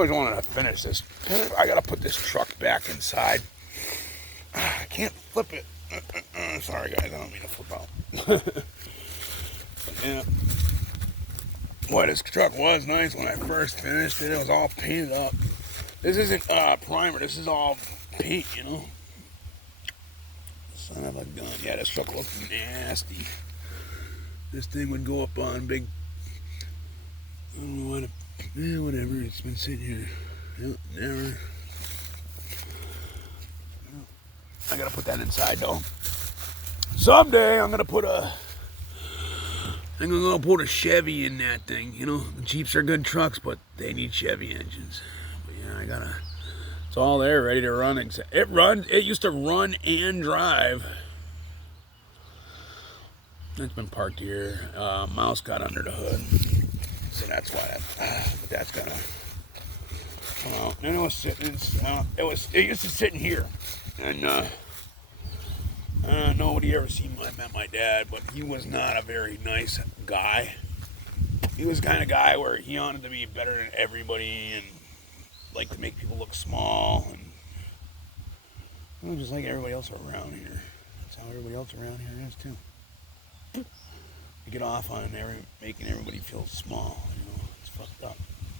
always wanted to finish this. I gotta put this truck back inside. I can't flip it. Sorry guys, I don't mean to flip out. Yeah. Boy, this truck was nice when I first finished it. It was all painted up. This isn't primer. This is all paint, you know. Son of a gun. Yeah, this truck looks nasty. This thing would go up on big. I don't know what. Whatever. It's been sitting here. Yep, never. I gotta put that inside though. Someday I'm gonna put a Chevy in that thing. You know, the Jeeps are good trucks, but they need Chevy engines. But yeah, it's all there, ready to run. It used to run and drive. It's been parked here. Mouse got under the hood, so that's why that's gonna come out. And it was sitting. It used to sit in here, and nobody ever met my dad, but he was not a very nice guy. He was the kind of guy where he wanted to be better than everybody and like to make people look small, and just like everybody else around here. That's how everybody else around here is too. You get off on making everybody feel small. You know, it's fucked up.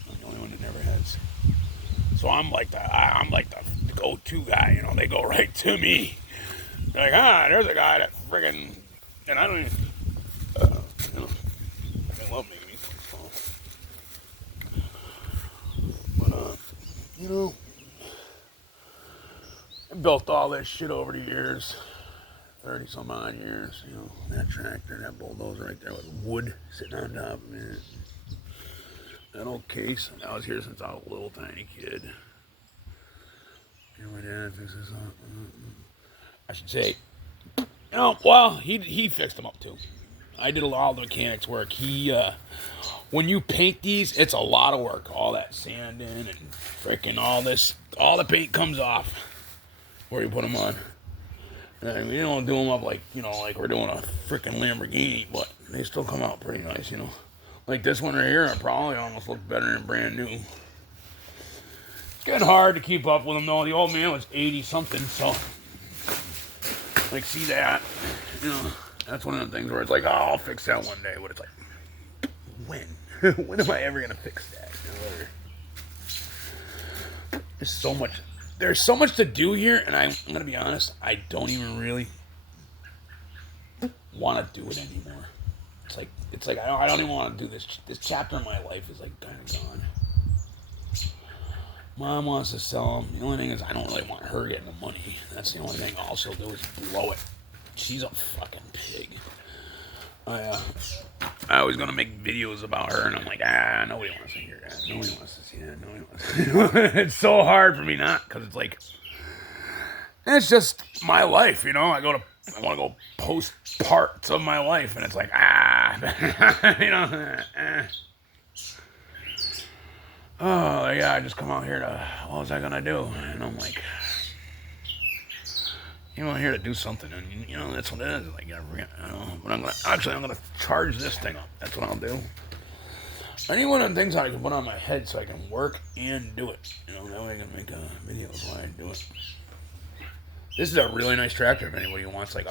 I'm the only one that never has. So I'm like the go-to guy. You know, they go right to me. They're like, there's a guy that friggin', and I don't even, you know, they love making me feel small. But, you know, I built all this shit over the years, 30 some odd years, you know, that tractor, that bulldozer right there with wood sitting on top of it. That old case, I was here since I was a little tiny kid. You know, my dad fixed this up. I should say, you know, well, he fixed them up too. I did all the mechanics work. When you paint these, it's a lot of work. All that sanding and freaking all the paint comes off where you put them on. And we don't do them up like, you know, like we're doing a freaking Lamborghini, but they still come out pretty nice, you know. Like this one right here, I probably almost look better than brand new. It's getting hard to keep up with them though. The old man was 80 something, so. Like, see that? You know, that's one of the things where it's like, I'll fix that one day. But it's like, when? When am I ever going to fix that? There's so much to do here, and I'm going to be honest, I don't even really want to do it anymore. It's like I don't even want to do this. This chapter of my life is, like, kind of gone. Mom wants to sell them. The only thing is I don't really want her getting the money. That's the only thing I'll also do is blow it. She's a fucking pig. I was going to make videos about her, and I'm like, nobody wants to hear that. Nobody wants to see that. Nobody wants to see that. It's so hard for me not, because it's like, it's just my life, you know? I want to go post parts of my life, and it's like, you know, oh, yeah, I just come out here to, what was I going to do? And I'm like, I'm here to do something, and, you know, that's what it is. Like, you know, but I'm going to charge this thing up. That's what I'll do. I need one of the things I can put on my head so I can work and do it. You know, that way I can make a video while I do it. This is a really nice tractor if anybody wants, like,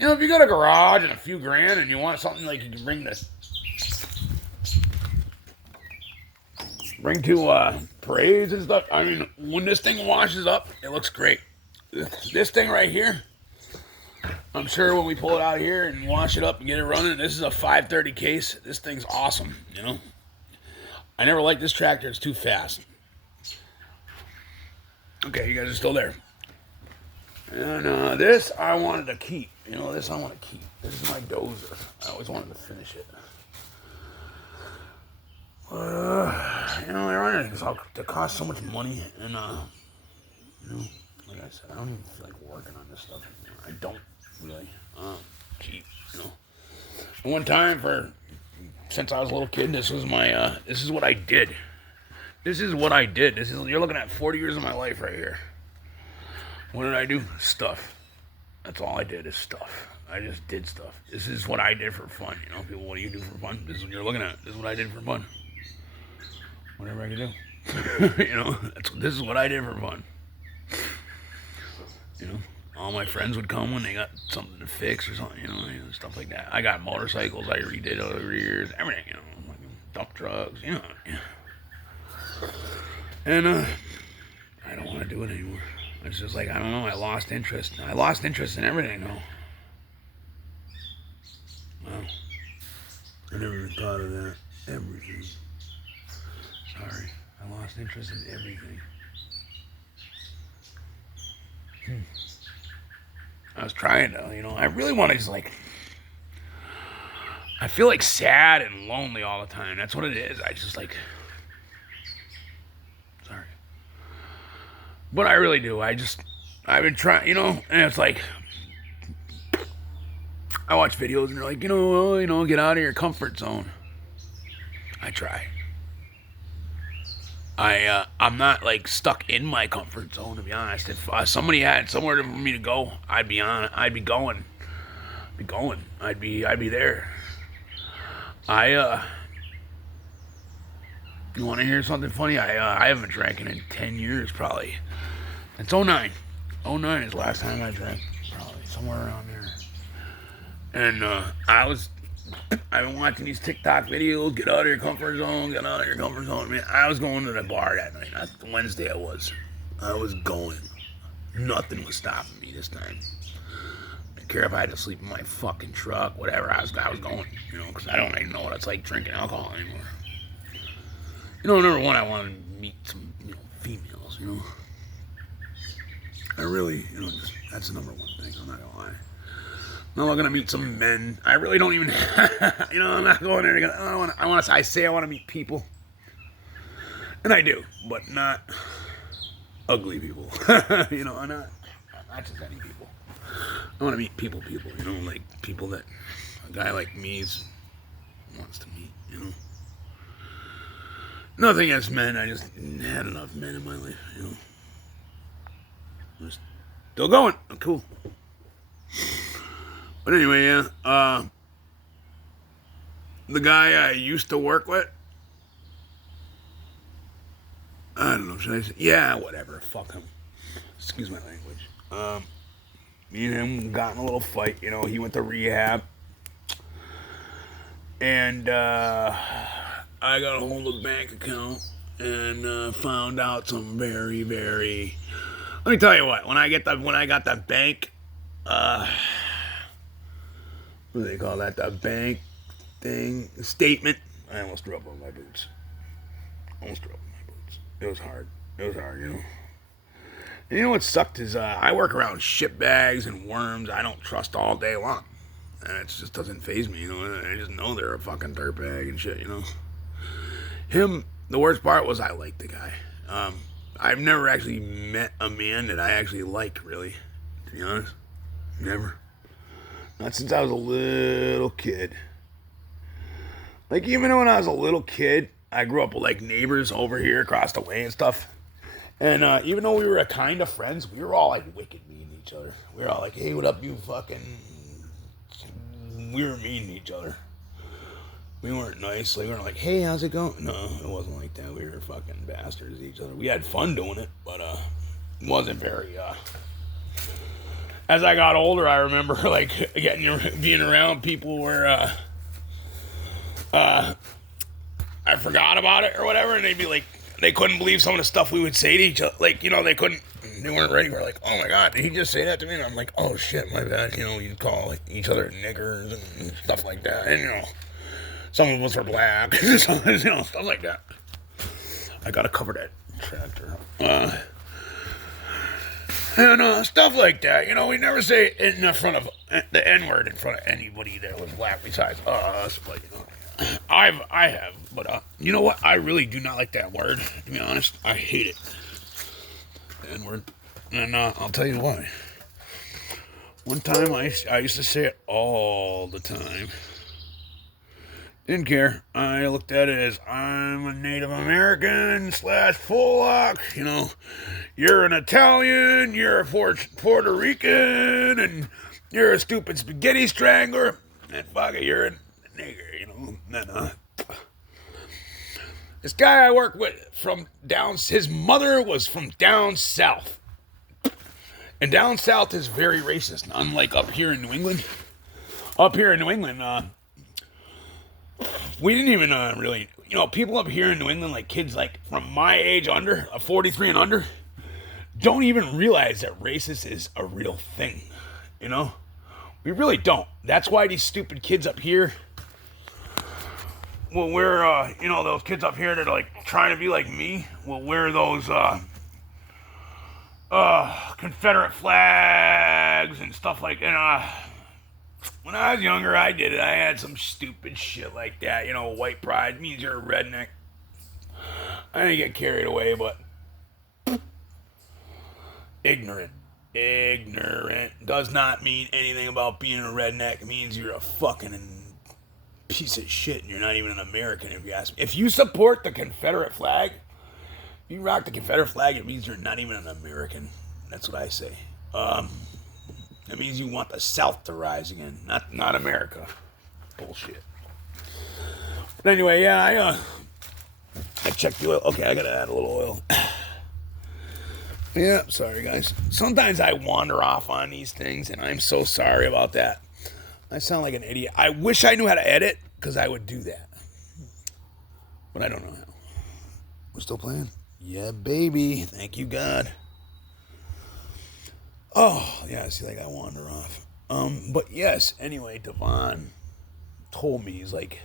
you know, if you got a garage and a few grand and you want something like you can bring to parades and stuff. I mean, when this thing washes up, it looks great. This thing right here, I'm sure when we pull it out here and wash it up and get it running, this is a 530 case. This thing's awesome, you know. I never liked this tractor. It's too fast. Okay, you guys are still there. And this I wanted to keep. You know, this I want to keep. This is my dozer. I always wanted to finish it. You know, there are things that cost so much money, and, you know, like I said, I don't even feel like working on this stuff anymore. I don't really. Cheap, you know. One time since I was a little kid, this was this is what I did. You're looking at 40 years of my life right here. What did I do? Stuff. That's all I did is stuff. I just did stuff. This is what I did for fun. You know, people, what do you do for fun? This is what you're looking at. This is what I did for fun. whatever I could do. This is what I did for fun. All my friends would come when they got something to fix or something, stuff like that. I got motorcycles I redid over the years, everything, like dump trucks, And I don't want to do it anymore. It's just like, I don't know, I lost interest. I lost interest in everything, though. Wow. I never even thought of that. Everything. Sorry. I lost interest in everything. I was trying to, I really want to just I feel like sad and lonely all the time. That's what it is. I just sorry. But I really do. I've been trying, and it's like, I watch videos and they're like, get out of your comfort zone. I try. I'm not stuck in my comfort zone, to be honest. If somebody had somewhere for me to go, I'd be going. I'd be there. You want to hear something funny? I haven't drank in 10 years, probably. It's 09. 09 is the last time I drank, probably somewhere around there. And I've been watching these TikTok videos. Get out of your comfort zone. Get out of your comfort zone. Man, I was going to the bar that night. That's Wednesday. I was going. Nothing was stopping me this time. I didn't care if I had to sleep in my fucking truck, whatever. I was going. Because I don't even know what it's like drinking alcohol anymore. Number one, I want to meet some, females. I really, that's the number one thing. I'm not gonna lie. I'm not gonna meet some men. I really don't even, I'm not going there. I say I want to meet people, and I do, but not ugly people. I'm not just any people. I want to meet people. Like people that a guy like me wants to meet. Nothing against men. I just had enough men in my life. I'm still going. I'm cool. But anyway, yeah. The guy I used to work with, I don't know, should I say? Yeah, whatever. Fuck him. Excuse my language. Me and him got in a little fight. He went to rehab. And I got a hold of the bank account and found out some very, very... Let me tell you what. When I got the bank... what do they call that? The bank thing? Statement. I almost threw up on my boots. It was hard. And what sucked is I work around shit bags and worms I don't trust all day long. And it just doesn't faze me, I just know they're a fucking dirtbag and shit, Him, the worst part was I liked the guy. I've never actually met a man that I actually like, really. To be honest. Never. Not since I was a little kid. Even when I was a little kid, I grew up with, neighbors over here across the way and stuff. And even though we were kind of friends, we were all, wicked mean to each other. We were all like, hey, what up, you fucking... We were mean to each other. We weren't nice. We weren't like, hey, how's it going? No, it wasn't like that. We were fucking bastards to each other. We had fun doing it, but it wasn't very... As I got older, I remember being around people where I forgot about it or whatever, and they'd be like, they couldn't believe some of the stuff we would say to each other. They weren't ready. We're like, oh my god, did he just say that to me? And I'm like, oh shit, my bad. You'd call each other niggers and stuff like that. And some of us are black, stuff like that. I gotta cover that tractor. And stuff like that. We never say it in front of the N-word in front of anybody that was black besides us. But I have. But you know what? I really do not like that word. To be honest, I hate it. The N-word. And I'll tell you why. One time I used to say it all the time. Didn't care. I looked at it as I'm a Native American / Polak. You're an Italian, you're a Puerto Rican, and you're a stupid spaghetti strangler, and fuck it, you're a nigger, And then, This guy I work with his mother was from down south. And down south is very racist, unlike up here in New England. Up here in New England, we didn't even really, people up here in New England, like kids like from my age under, 43 and under, don't even realize that racist is a real thing, We really don't. That's why these stupid kids up here, will wear, those kids up here that are like trying to be like me, will wear those, Confederate flags and stuff like that. When I was younger, I did it. I had some stupid shit like that. White pride means you're a redneck. I didn't get carried away, but ignorant does not mean anything about being a redneck. It means you're a fucking piece of shit and you're not even an American, if you ask me. If you support the Confederate flag, you rock the Confederate flag, it means you're not even an American. That's what I say. That means you want the South to rise again, not America. Bullshit. But anyway, yeah, I checked the oil. Okay, I gotta add a little oil. Yeah, sorry guys. Sometimes I wander off on these things, and I'm so sorry about that. I sound like an idiot. I wish I knew how to edit, because I would do that. But I don't know how. We're still playing? Yeah, baby. Thank you, God. Oh, yeah, see, like I wander off. But yes, anyway, Devon told me, he's like,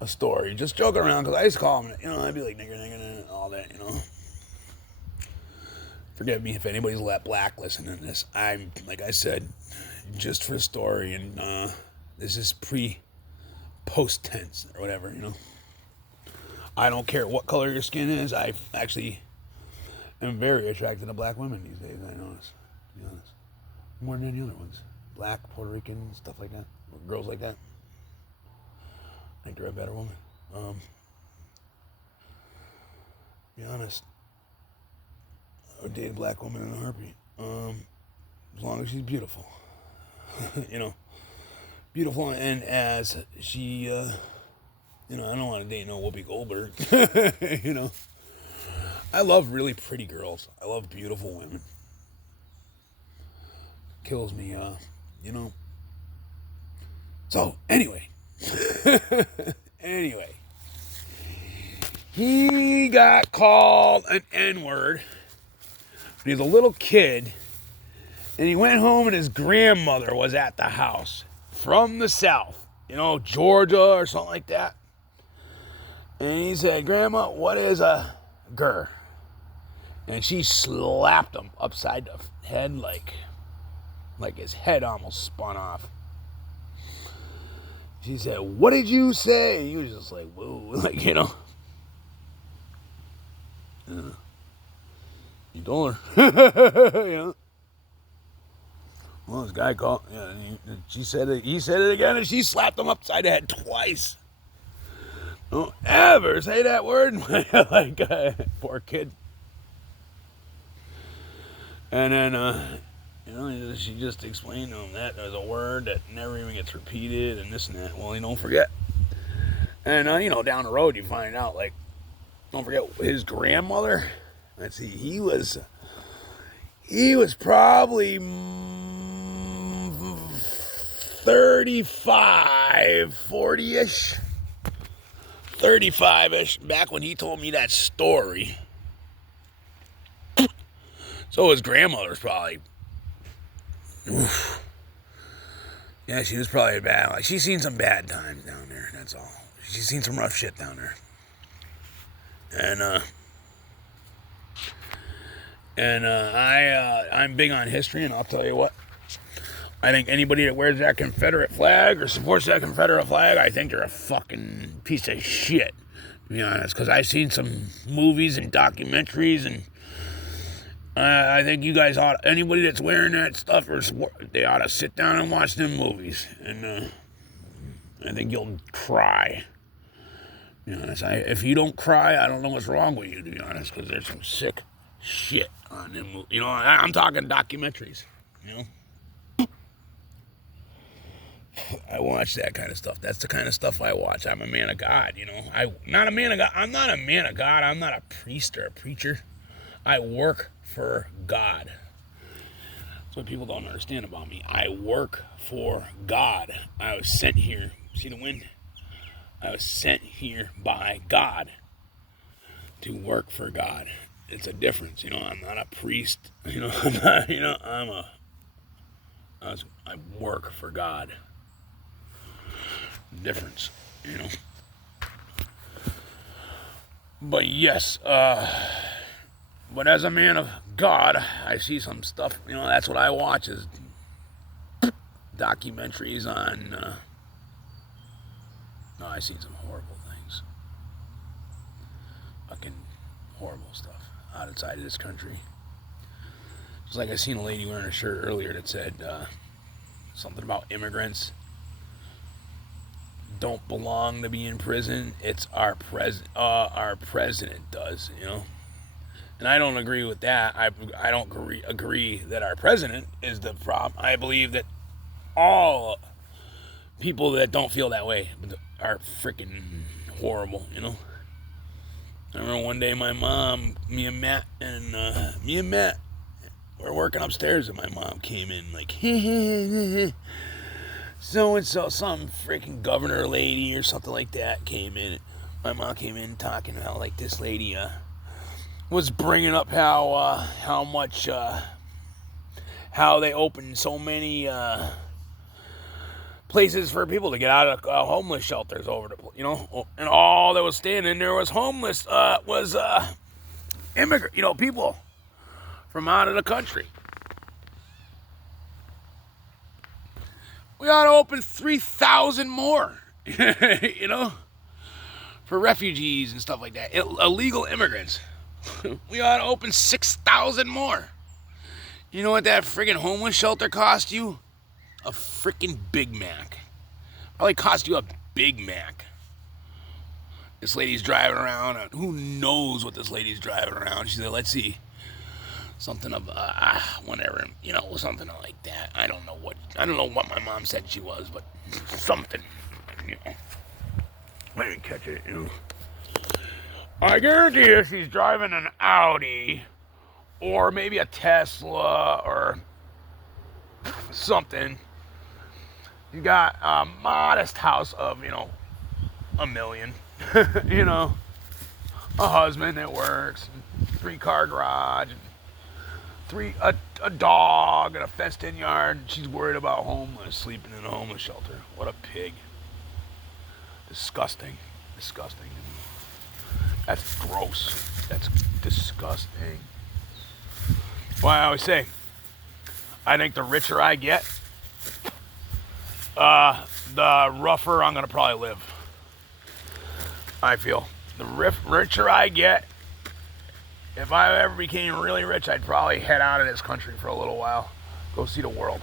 a story. Just joking around, because I used to call him, I'd be like, nigger, and all that, Forgive me if anybody's black listening to this. I'm, like I said, just for the story, and this is post tense, or whatever, I don't care what color your skin is. I actually am very attracted to black women these days, I notice, to be honest. More than any other ones. Black, Puerto Rican, stuff like that. Or girls like that. I think they're a better woman. Be honest. I would date a black woman in a heartbeat. As long as she's beautiful. Beautiful, and as she, I don't want to date no Whoopi Goldberg. I love really pretty girls. I love beautiful women. Kills me, So, anyway. He got called an N-word. But he's a little kid. And he went home and his grandmother was at the house. From the South. Georgia or something like that. And he said, Grandma, what is a gur? And she slapped him upside the head like his head almost spun off. She said, what did you say? He was just like, whoa, He told her, Well, this guy called, he said it again, and she slapped him upside the head twice. Don't ever say that word. Poor kid. And then, she just explained to him that there's a word that never even gets repeated and this and that. Well, you don't forget. And, down the road you find out, don't forget his grandmother. Let's see, he was probably 35, 40-ish. 35-ish, back when he told me that story. So his grandmother's probably, yeah, she was probably bad. She's seen some bad times down there, that's all. She's seen some rough shit down there. And I'm big on history, and I'll tell you what. I think anybody that wears that Confederate flag or supports that Confederate flag, I think they're a fucking piece of shit, to be honest. Because I've seen some movies and documentaries, and I think you guys anybody that's wearing that stuff, they ought to sit down and watch them movies. And I think you'll cry. To be honest, if you don't cry, I don't know what's wrong with you, to be honest, because there's some sick shit on them movies. I'm talking documentaries, I watch that kind of stuff. That's the kind of stuff I watch. I'm a man of God, you know. I'm not a man of God. I'm not a priest or a preacher. I work for God. That's what people don't understand about me. I work for God. I was sent here. See the wind? I was sent here by God to work for God. It's a difference, you know. I'm not a priest, you know. I'm not, you know. I work for God. Difference, you know. But yes, but as a man of God, I see some stuff. You know, that's what I watch is documentaries on. No, I seen some horrible things. Fucking horrible stuff outside of this country. It's like I seen a lady wearing a shirt earlier that said something about immigrants don't belong to be in prison. It's our president does, you know. And I don't agree with that. I don't agree that our president is the problem. I believe that all people that don't feel that way are freaking horrible, you know. I remember one day my mom, me and Matt were working upstairs and my mom came in like, so-and-so, some freaking governor lady or something like that came in. My mom came in talking about like this lady was bringing up how much how they opened so many places for people to get out of homeless shelters over the, you know, and all that was standing there was homeless was immigrant, you know, people from out of the country. We ought to open 3,000 more, you know, for refugees and stuff like that. Illegal immigrants. We ought to open 6,000 more. You know what that friggin' homeless shelter cost you? A freaking Big Mac. Probably cost you a Big Mac. This lady's driving around. Who knows what this lady's driving around? She said, let's see. Something of whatever, you know, something like that. I don't know what my mom said she was, but something, you know. I didn't catch it, you know. I guarantee you she's driving an Audi or maybe a Tesla or something. You got a modest house of, you know, $1 million. You know, a husband that works, 3-car garage, a dog and a fenced-in yard. She's worried about homeless, sleeping in a homeless shelter. What a pig. Disgusting. That's gross. That's disgusting. Well, I always say, I think the richer I get, the rougher I'm going to probably live. I feel. The richer I get, if I ever became really rich, I'd probably head out of this country for a little while. Go see the world.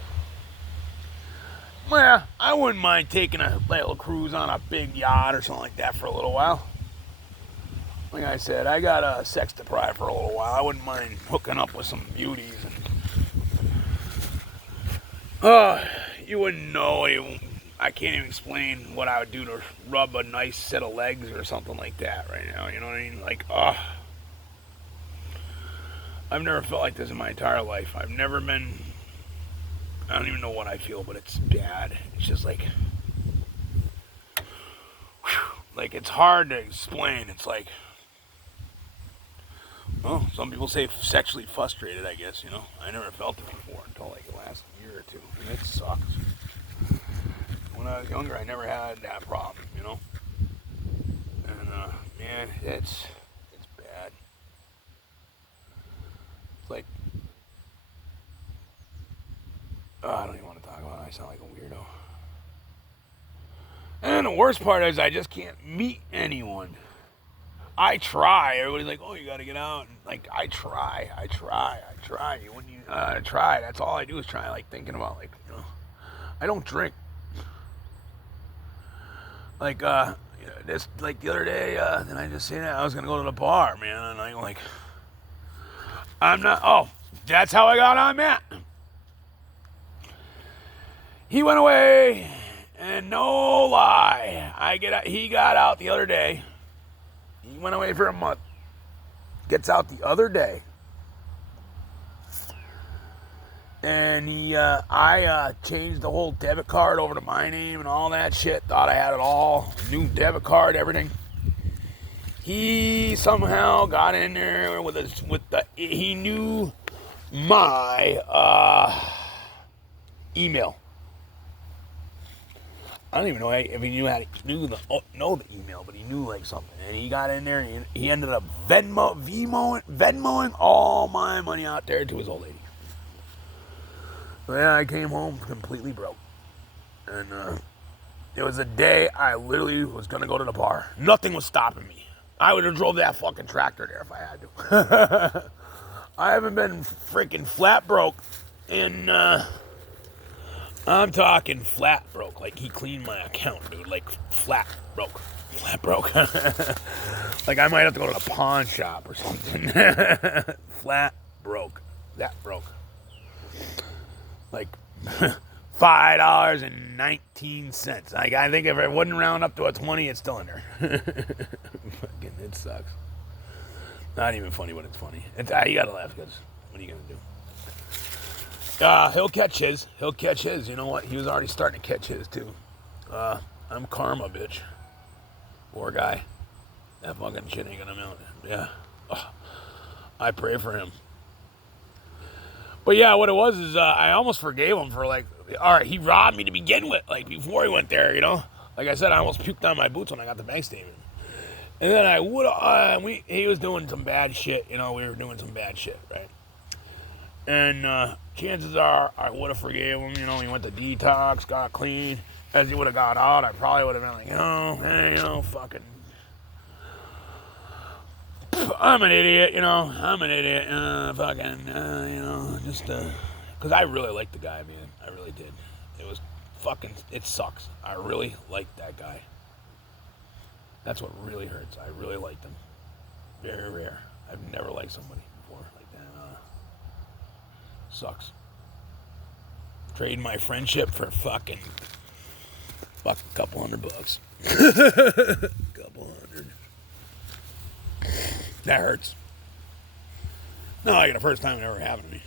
Well, I wouldn't mind taking a little cruise on a big yacht or something like that for a little while. Like I said, I got a sex deprived for a little while. I wouldn't mind hooking up with some beauties. You wouldn't know. I can't even explain what I would do to rub a nice set of legs or something like that right now. You know what I mean? Like, I've never felt like this in my entire life. I've never been, I don't even know what I feel, but it's bad. It's just like it's hard to explain. It's like, well, some people say sexually frustrated, I guess, you know. I never felt it before until like the last year or two. And it sucks. When I was younger, I never had that problem, you know. And, man, it's bad. It's like, I don't even want to talk about it. I sound like a weirdo. And the worst part is I just can't meet anyone. I try. Everybody's like, oh, you got to get out. And like, I try. When you try, that's all I do is try. Like, thinking about, like, you know, I don't drink. Like, this, like, the other day, then I just say that I was going to go to the bar, man. And I'm like, I'm not, oh, that's how I got on Matt. He went away, no lie, he got out the other day. He went away for a month. Gets out the other day. And I changed the whole debit card over to my name and all that shit. Thought I had it all. New debit card, everything. He somehow got in there he knew my email. I don't even know if he knew know the email, but he knew like something. And he got in there and he ended up Venmoing all my money out there to his old lady. So yeah, I came home completely broke. And it was a day I literally was going to go to the bar. Nothing was stopping me. I would have drove that fucking tractor there if I had to. I haven't been freaking flat broke in, I'm talking flat broke. Like he cleaned my account, dude. Like flat broke. Flat broke. Like I might have to go to the pawn shop or something. Flat broke. That broke. Like $5.19. Like I think if it wouldn't round up to a 20, it's still in there. Fucking, it sucks. Not even funny, but it's funny. You gotta laugh because what are you gonna do? He'll catch his. You know what? He was already starting to catch his too. I'm karma, bitch. Poor guy. That fucking shit ain't gonna mount. Yeah. I pray for him. But yeah, what it was is I almost forgave him for all right, he robbed me to begin with, like before he went there, you know. Like I said, I almost puked on my boots when I got the bank statement. And then he was doing some bad shit, you know. We were doing some bad shit, right? And chances are I would have forgave him, you know. He went to detox, got clean. As he would have got out, I probably would have been like, fucking. I'm an idiot, you know. Just because I really liked the guy, man. I really did. It sucks. I really liked that guy. That's what really hurts. I really liked him. Very rare. I've never liked somebody before like that. Sucks. Trading my friendship for fucking couple $100. Couple hundred. That hurts. No, like the first time it ever happened to me.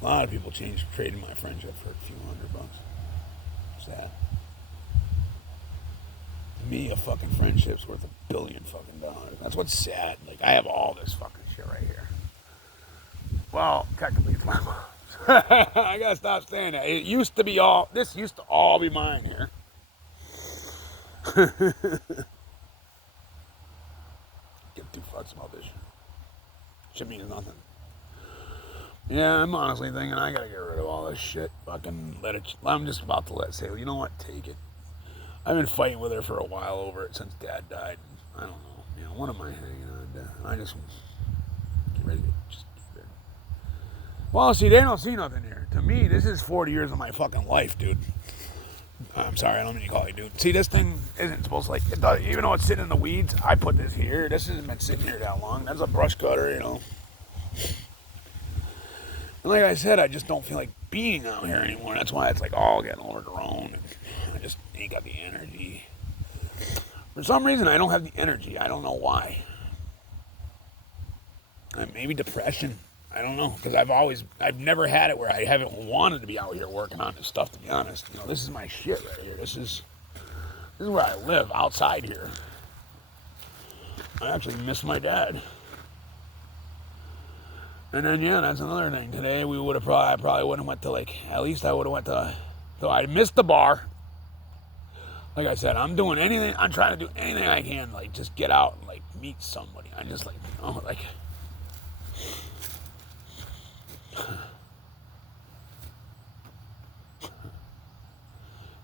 A lot of people trading my friendship for a few $100. Sad. To me, a fucking friendship's worth $1 billion fucking dollars. That's what's sad. Like, I have all this fucking shit right here. Well, technically it's my mom's. I gotta stop saying that. This used to all be mine here. Give two fucks about this shit. Shit means nothing. Yeah, I'm honestly thinking I gotta get rid of all this shit. Fucking I'm just about to say, you know what, take it. I've been fighting with her for a while over it since Dad died. I don't know. You know, what am I hanging on to? I just get ready to just get rid. Well, see, they don't see nothing here. To me, this is 40 years of my fucking life, dude. I'm sorry, I don't mean to call you dude. See, this thing isn't supposed to, even though it's sitting in the weeds, I put this here. This hasn't been sitting here that long. That's a brush cutter, you know. And like I said, I just don't feel like being out here anymore. That's why it's like all getting overgrown. And I just ain't got the energy. For some reason, I don't have the energy. I don't know why. Maybe depression. I don't know, because I've never had it where I haven't wanted to be out here working on this stuff, to be honest. You know, this is my shit right here. This is where I live, outside here. I actually miss my dad. And then, yeah, that's another thing. Today, I probably would have went to, at least I would have went to, so I missed the bar. Like I said, I'm trying to do anything I can, just get out and, meet somebody. I'm just,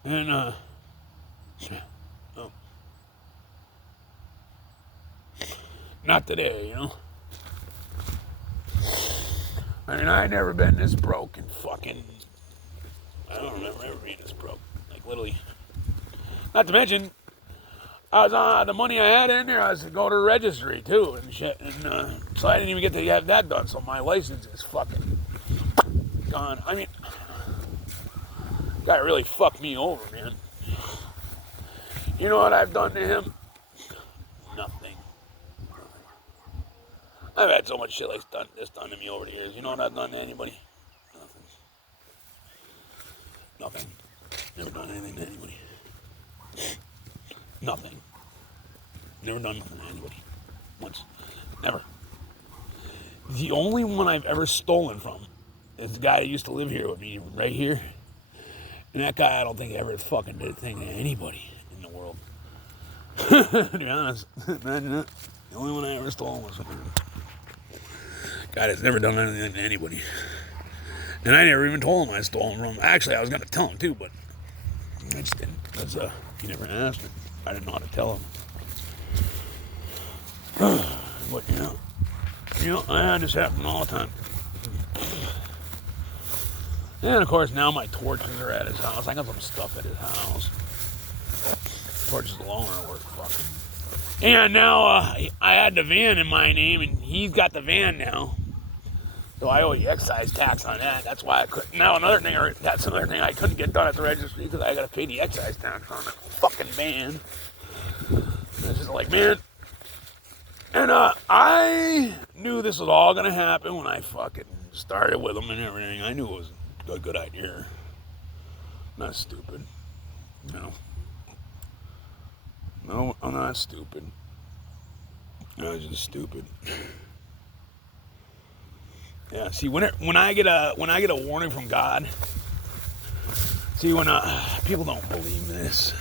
and, not today, you know? I mean, I ain't never been this broke and fucking, I don't remember ever being this broke. Literally. Not to mention, I was on the money I had in there, I was to go to the registry, too, and shit. And so I didn't even get to have that done, so my license is fucking gone. I mean, guy really fucked me over, man. You know what I've done to him? Nothing. I've had so much shit like this done to me over the years. You know what I've done to anybody? Nothing. Nothing. Never done anything to anybody. Nothing. Never done nothing to anybody. Once. Never. The only one I've ever stolen from is the guy that used to live here with me, right here. And that guy, I don't think ever fucking did a thing to anybody in the world. To be honest, imagine that. The only one I ever stole was from him. God has never done anything to anybody. And I never even told him I stole him from him. Actually, I was going to tell him too, but I just didn't. Because he never asked me. I didn't know how to tell him. But, this happens all the time. And, of course, now my torches are at his house. I got some stuff at his house. Torches alone are worth fucking. And now I had the van in my name, and he's got the van now. So I owe the excise tax on that. That's why I couldn't. Now that's another thing I couldn't get done at the registry because I got to pay the excise tax on the fucking van. It's just like, man. And I knew this was all gonna happen when I fucking started with him and everything. I knew it was a good idea. Not stupid. No, I'm not stupid. I was just stupid. Yeah. See, when I get a warning from God. See, when people don't believe this.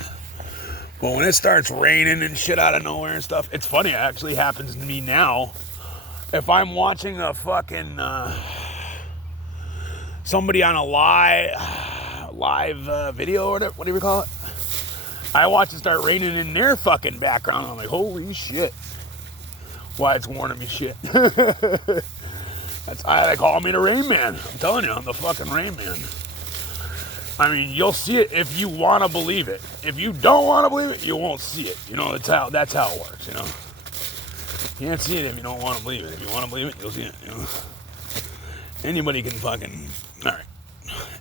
But when it starts raining and shit out of nowhere and stuff, it's funny. It actually happens to me now. If I'm watching a fucking somebody on a live video or what do you call it? I watch it start raining in their fucking background. I'm like, holy shit. Why it's warning me shit. They call me the Rain Man. I'm telling you, I'm the fucking Rain Man. I mean, you'll see it if you want to believe it. If you don't want to believe it, you won't see it. That's how it works, You can't see it if you don't want to believe it. If you want to believe it, you'll see it, Anybody can fucking... All right.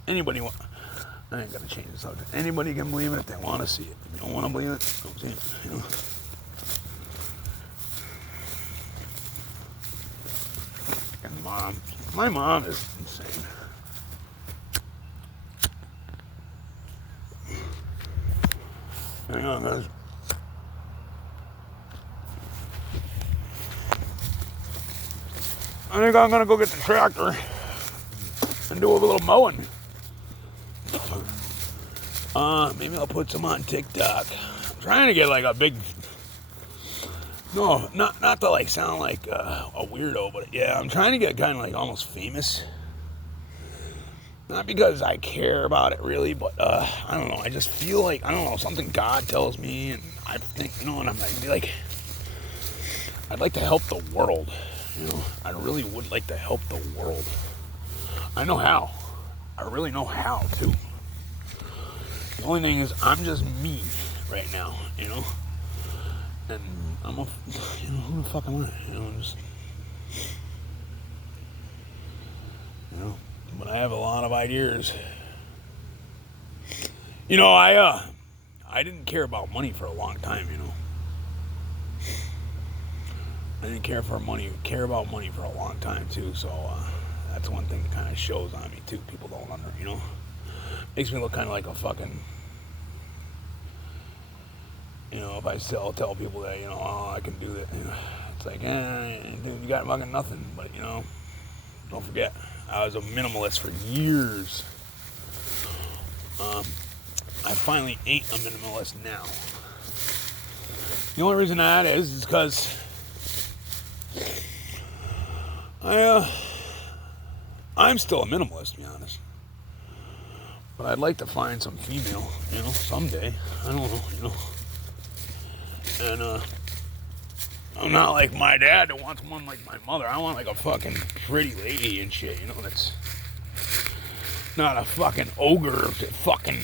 Anybody want... I ain't gonna change the subject. Anybody can believe it if they want to see it. If you don't want to believe it, don't see it, And my mom is insane. Hang on, guys. I think I'm gonna go get the tractor and do a little mowing. Maybe I'll put some on TikTok. I'm trying to get like a big... No, not to like sound like a weirdo, but yeah, I'm trying to get kind of like almost famous. Not because I care about it really, but I don't know. I just feel like, I don't know, something God tells me, and I think, and I'm like, I'd like to help the world. I really would like to help the world. I know how. I really know how too. The only thing is, I'm just me right now, and I'm who the fuck am I? But I have a lot of ideas. I didn't care about money for a long time, I didn't care about money for a long time too, so that's one thing that kind of shows on me too. People don't makes me look kind of like a fucking, if I tell people that, I can do that, it's like, dude, you got fucking nothing, but, don't forget, I was a minimalist for years. I finally ain't a minimalist now. The only reason that is because I'm still a minimalist, to be honest. But I'd like to find some female, someday. I don't know, And I'm not like my dad that wants one like my mother. I want like a fucking pretty lady and shit, that's not a fucking ogre that fucking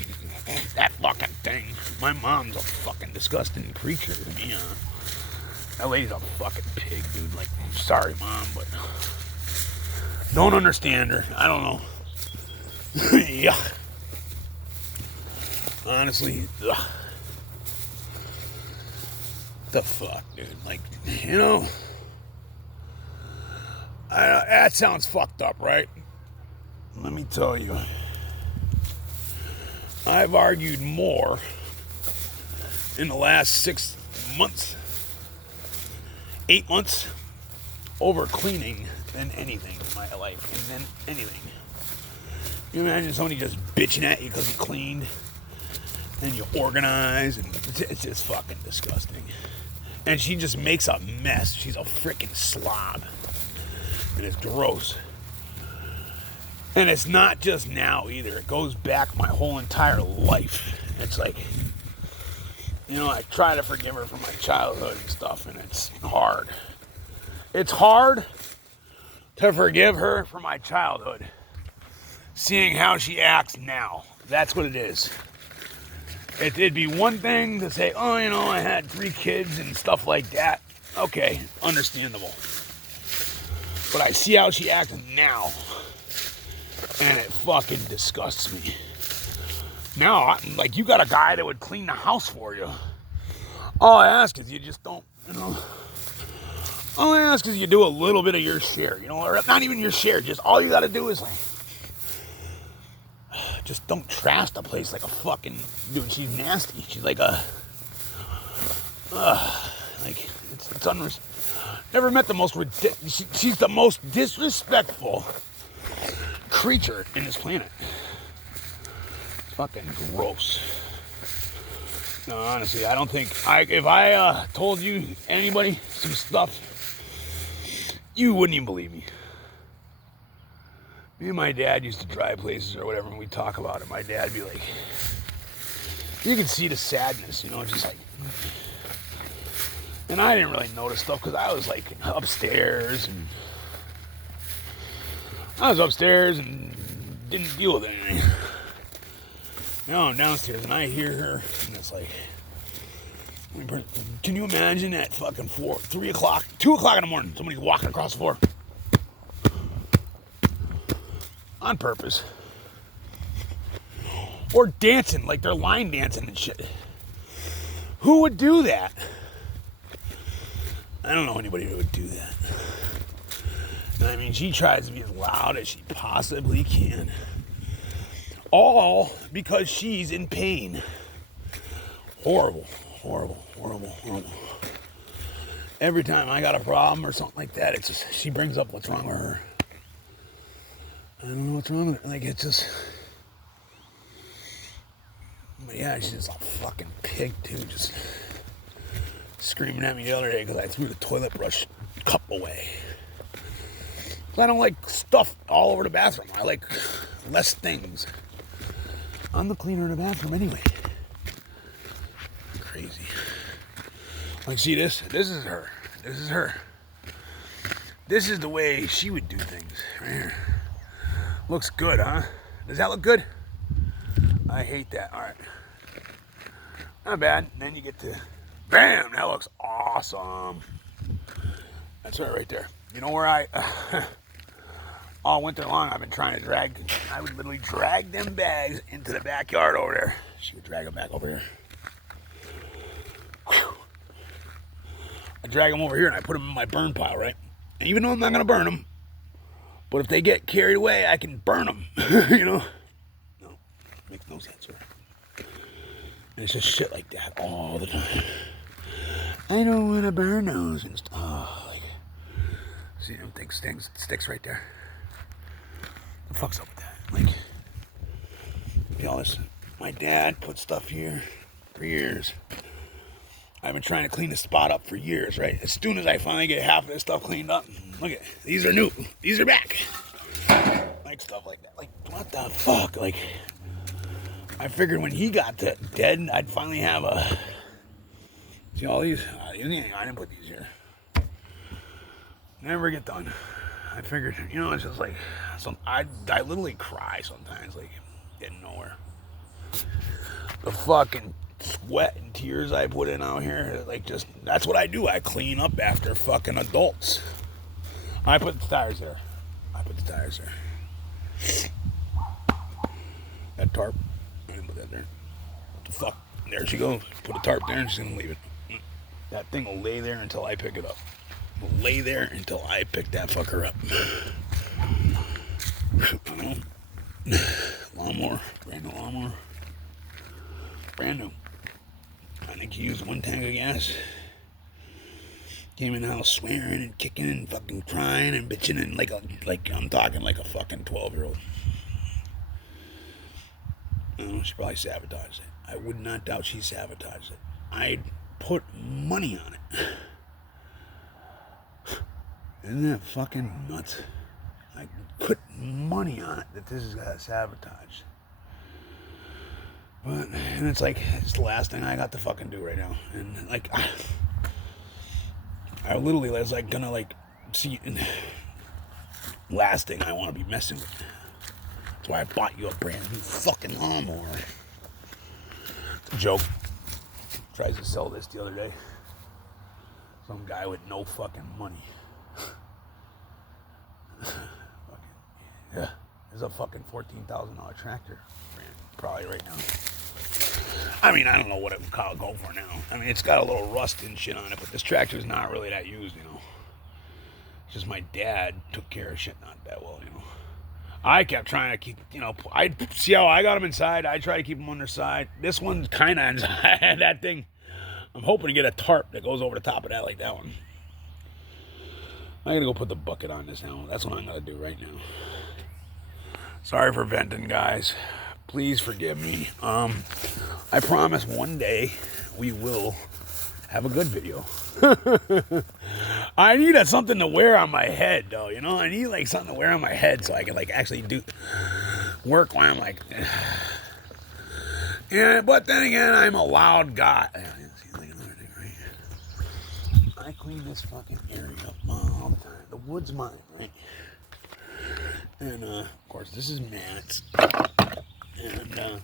thing. My mom's a fucking disgusting creature to me. That lady's a fucking pig, dude. Like, sorry, Mom, but don't understand her. I don't know. Yeah. Honestly, ugh. The fuck, dude? Like, you know, that sounds fucked up, right? Let me tell you, I've argued more in the last 6 months, 8 months, over cleaning than anything in my life, and than anything. You imagine somebody just bitching at you because you cleaned, and you organize, and it's just fucking disgusting. And she just makes a mess. She's a freaking slob. And it's gross. And it's not just now either. It goes back my whole entire life. It's like, you know, I try to forgive her for my childhood and stuff, and it's hard. It's hard to forgive her for my childhood, seeing how she acts now. That's what it is. It'd be one thing to say, oh, you know, I had 3 kids and stuff like that. Okay, understandable. But I see how she acts now, and it fucking disgusts me. Now, like, you got a guy that would clean the house for you. All I ask is you just don't, you know. All I ask is you do a little bit of your share, you know, or not even your share. Just all you got to do is, like, just don't trash the place like a fucking dude. She's nasty. She's like a, like it's unreal. Never met the most she's the most disrespectful creature in this planet. It's fucking gross. No, honestly, I don't think if I told you anybody some stuff, you wouldn't even believe me. Me and my dad used to drive places or whatever, and we'd talk about it. My dad'd be like, you can see the sadness, you know, just like, and I didn't really notice stuff because I was like upstairs and didn't deal with anything. You know, I'm downstairs and I hear her, and it's like, can you imagine at fucking 3 o'clock, 2 o'clock in the morning, somebody's walking across the floor? On purpose. Or dancing, like they're line dancing and shit. Who would do that? I don't know anybody who would do that. I mean, she tries to be as loud as she possibly can. All because she's in pain. Horrible, horrible, horrible, horrible. Every time I got a problem or something like that, it's just, she brings up what's wrong with her. I don't know what's wrong with it. Like, it's just... But yeah, she's just a fucking pig, too. Just screaming at me the other day because I threw the toilet brush cup away. I don't like stuff all over the bathroom. I like less things. I'm the cleaner in the bathroom anyway. Crazy. Like, see this? This is her. This is her. This is the way she would do things. Right here. Looks good, huh? Does that look good? I hate that. All right. Not bad. Then you get to, bam, that looks awesome. That's right there. You know where all winter long I've been trying to I would literally drag them bags into the backyard over there. She would drag them back over here. Whew. I drag them over here and I put them in my burn pile, right? And even though I'm not going to burn them, but if they get carried away, I can burn them, you know? No, makes no sense, right? And it's just shit like that all the time. I don't want to burn those and stuff. Oh, like, see, everything sticks right there. What the fuck's up with that? Like, you know, listen, my dad put stuff here for years. I've been trying to clean the spot up for years, right? As soon as I finally get half of this stuff cleaned up, look at, these are new. These are back. Like, stuff like that. Like, what the fuck? Like, I figured when he got dead, I'd finally have a... See all these? I didn't put these here. Never get done. I figured, you know, it's just like... I literally cry sometimes, like, getting nowhere. The fucking sweat and tears I put in out here, like, just, that's what I do. I clean up after fucking adults. I put the tires there. That tarp, I didn't put that there. fuck, there she goes. Put a tarp there and she's gonna leave it. That thing will lay there until I pick it up. Will lay there until I pick that fucker up. Lawnmower, brand new lawnmower. Brand new. I think he used 1 tank of gas. Came in the house swearing and kicking and fucking crying and bitching and like I'm talking like a fucking 12-year-old. She probably sabotaged it. I would not doubt she sabotaged it. I'd put money on it. Isn't that fucking nuts? I put money on it that this is got sabotaged. But, and it's like, it's the last thing I got to fucking do right now. And like, I literally was like gonna like see, last thing I want to be messing with. That's why I bought you a brand new fucking lawnmower. It's a joke. Tries to sell this the other day. Some guy with no fucking money. Yeah, there's a fucking $14,000 tractor brand probably right now. I mean, I don't know what it would go for now. I mean, it's got a little rust and shit on it, but this tractor's not really that used, you know. It's just my dad took care of shit not that well, you know. I kept trying to keep, you know, I see how I got them inside. I try to keep them underside. This one's kind of inside. That thing, I'm hoping to get a tarp that goes over the top of that like that one. I'm going to go put the bucket on this now. That's what I'm going to do right now. Sorry for venting, guys. Please forgive me. I promise one day we will have a good video. I need something to wear on my head, though, you know? I need, like, something to wear on my head so I can, like, actually do work while I'm, like... Yeah, but then again, I'm a loud guy. See, like another thing right here. I clean this fucking area up all the time. The wood's mine, right? And, of course, this is Matt's. And,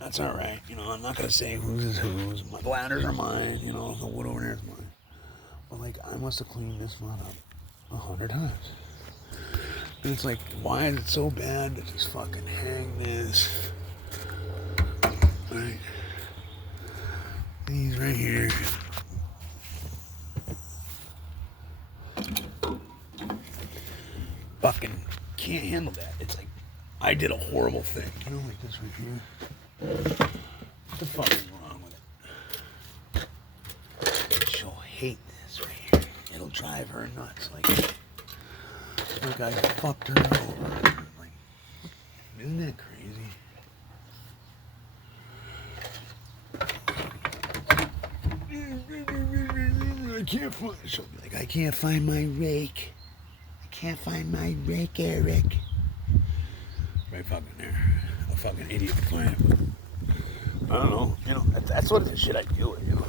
that's all right. You know, I'm not going to say whose is whose. My bladders are mine. You know, the wood over there is mine. But, like, I must have cleaned this one up 100 times. And it's like, why is it so bad to just fucking hang this? Right? These right here. Fucking can't handle that. It's like I did a horrible thing. You know, like this right here. What the fuck is wrong with it? She'll hate this right here. It'll drive her nuts. Like I fucked her over. Like, isn't that crazy? I can't find. She'll be like, I can't find my rake. Can't find my rake, Eric. Right fucking there. A fucking idiot plant. I don't know. You know, that's what the shit I deal with, you know.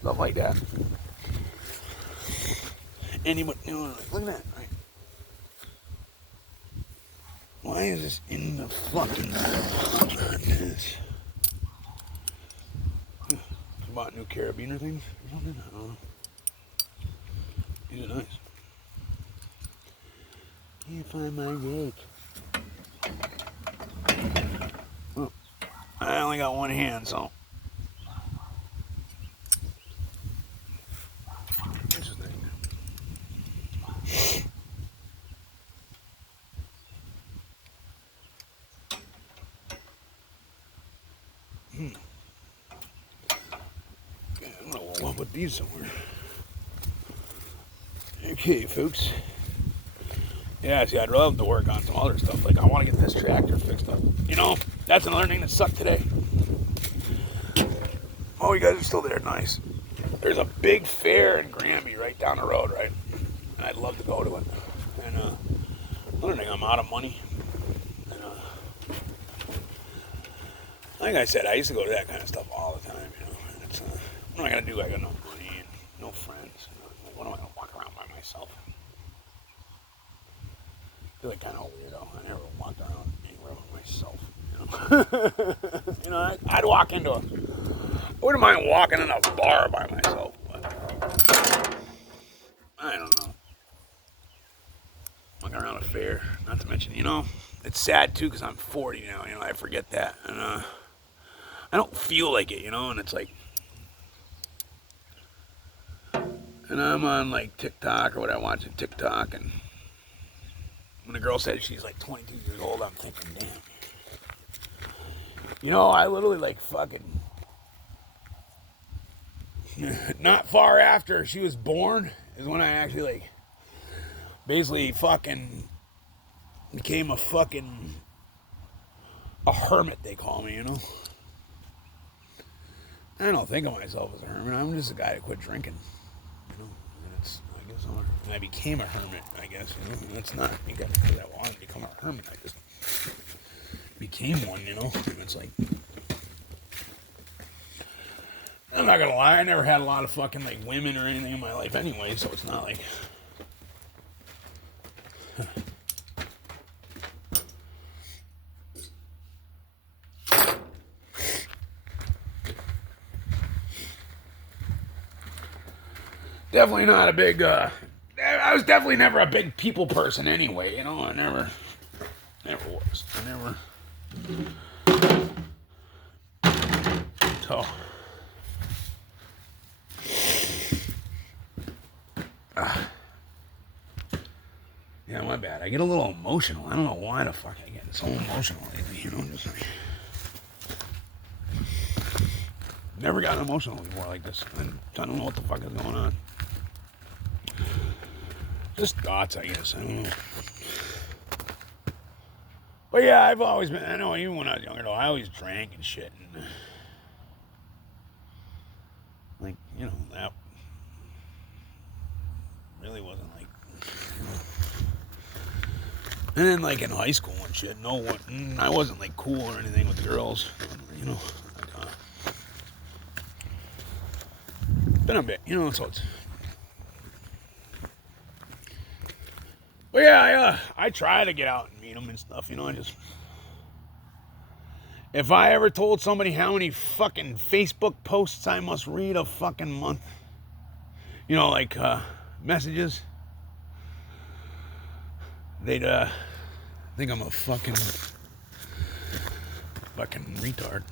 Stuff like that. Anybody, you know, look at that, right? Why is this in the fucking this? You bought new carabiner things or something? I don't know. These are nice. Can't find my rake. Well, I only got one hand, so. Yeah, I'm gonna put these somewhere. Okay, folks. Yeah, see, I'd love to work on some other stuff. Like, I want to get this tractor fixed up. You know, that's another thing that sucked today. Oh, you guys are still there. Nice. There's a big fair in Granby right down the road, right? And I'd love to go to it. And another thing, I'm out of money. And like I said, I used to go to that kind of stuff all the time, you know. And it's, what am I going to do? I got no money and no friends. What am I going to walk around by myself? I feel like kind of weirdo. I never walked around anywhere with myself, you know. You know, I'd walk into I wouldn't mind walking in a bar by myself, but I don't know. Walking around a fair, not to mention, you know, it's sad too because I'm 40 now. You know, I forget that, and I don't feel like it, you know, and it's like, and I'm on like TikTok or what I watch on TikTok, and when a girl says she's like 22 years old, I'm thinking, damn. You know, I literally like fucking, not far after she was born is when I actually like, basically fucking became a hermit, they call me, you know. I don't think of myself as a hermit. I'm just a guy that quit drinking, you know. And it's, I guess, I became a hermit, I guess, you know. And it's not because I wanted to become a hermit. I just became one, you know. And it's like, I'm not gonna lie, I never had a lot of fucking like women or anything in my life anyway, so it's not like. Definitely not a big, I was definitely never a big people person anyway, you know, I never was. I never. So. Yeah, my bad. I get a little emotional. I don't know why the fuck I get so emotional lately, you know, just like. Never gotten emotional before like this. I don't know what the fuck is going on. Just thoughts, I guess. I don't know. But yeah, I've always been, I know even when I was younger though, I always drank and shit. And, like, you know, that really wasn't like, you know. And then like in high school and shit, I wasn't like cool or anything with girls, you know. Like, been a bit, you know, so it's. But yeah, I try to get out and meet them and stuff, you know. If I ever told somebody how many fucking Facebook posts I must read a fucking month, you know, like messages, they'd think I'm a fucking retard.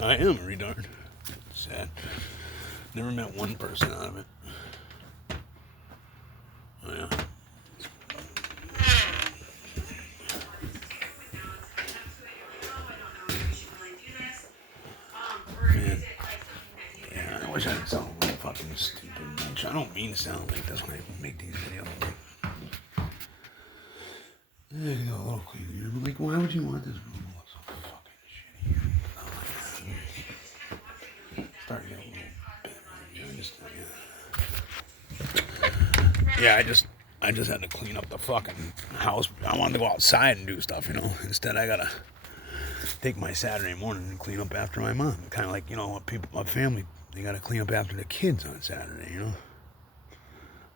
I am a retard. Sad. Never met one person out of it. Oh, yeah. Man. Yeah, I wish I didn't sound like fucking stupid. I don't mean to sound like this when I make these videos. Yeah, you go a little cleaner. But like, why would you want this room to look so fucking shitty? Start getting a little bit. Yeah, I just had to clean up the fucking house. I wanted to go outside and do stuff, you know. Instead, I gotta take my Saturday morning and clean up after my mom. Kind of like, you know, my family, they gotta clean up after the kids on Saturday, you know.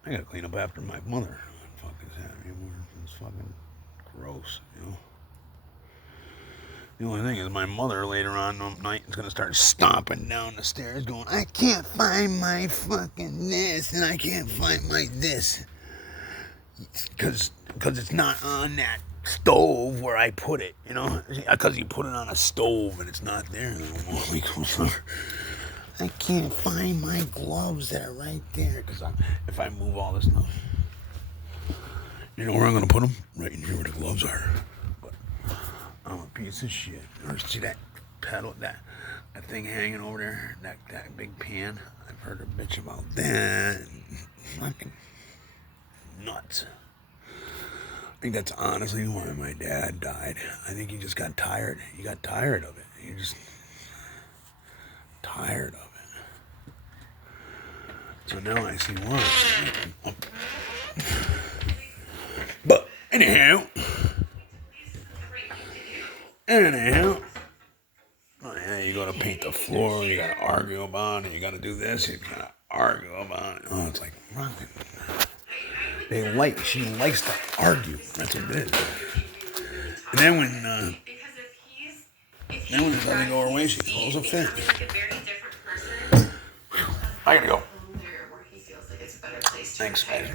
I gotta clean up after my mother on fucking Saturday morning. It's fucking gross, you know. The only thing is my mother later on night is gonna start stomping down the stairs going, I can't find my fucking this and I can't find my this. Because it's not on that stove where I put it, you know? Because you put it on a stove and it's not there. I can't find my gloves that are right there. Because if I move all this stuff, you know where I'm going to put them? Right in here where the gloves are. But I'm a piece of shit. Or see that pedal, that thing hanging over there? That big pan? I've heard her bitch about that. Fucking nuts. I think that's honestly why my dad died. I think he just got tired. He got tired of it. He just tired of it. So now I see why. But anyhow, oh yeah, you gotta paint the floor. You gotta argue about it. You gotta do this. You gotta argue about it. Oh, it's like fucking. She likes to argue. That's what it is. And then when it doesn't go her way, she throws a fit. I gotta go. Thanks, guys.